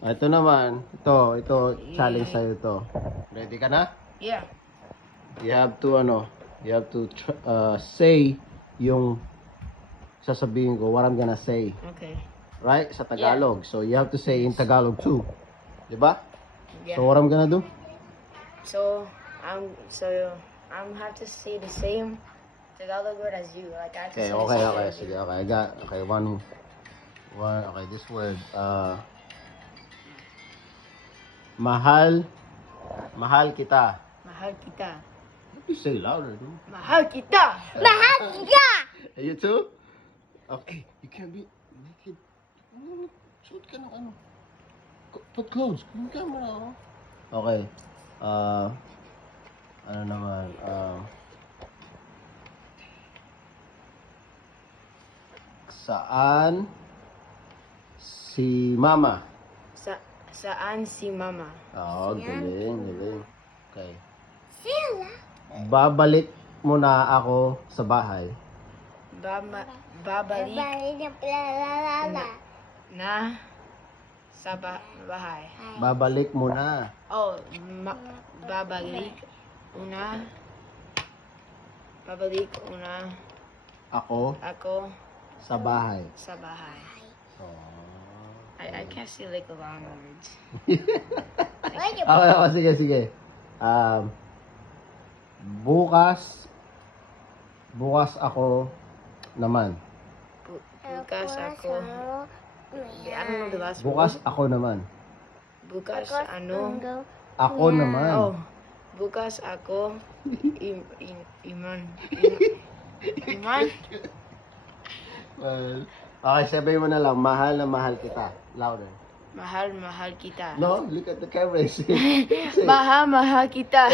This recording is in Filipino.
Ito naman. Ito, challenge sa'yo to. Ready ka na? Yeah. You have to say yung sasabihin ko, what I'm gonna say. Okay. Right? Sa Tagalog. So, you have to say in Tagalog too. Diba? Yeah. So, what I'm gonna do? So I'm have to say the same Tagalog word as you. Like I have to Okay, say the okay, same okay. word as Sige, you. okay. I got, okay, okay, this word. Mahal kita. Mahal kita. You say louder, dude. Mahal kita. Mahal kita. Hey, you too? Okay, you can't be naked. Shoot ka ng ano. Put clothes. Yung camera, oh. Okay. Ano naman? Saan si Mama? Saan si Mama? Oo, galing. Okay. Sila. Babalik mo na ako sa bahay. Babalik Balik na pala. na sa bahay. Babalik mo na. Oh, babalik una. Babalik una Ako ako sa bahay. sa bahay. Oh. I can't say like a long words. Okay, sige. Bukas ako naman. Bukas ako. I don't know the last Bukas word. ako naman. Bukas ano? Ako naman. Oh, bukas ako iman. Well, okay, sabihin mo na lang, mahal na mahal kita. Louder. Mahal kita. No, look at the camera. Say, Mahal kita.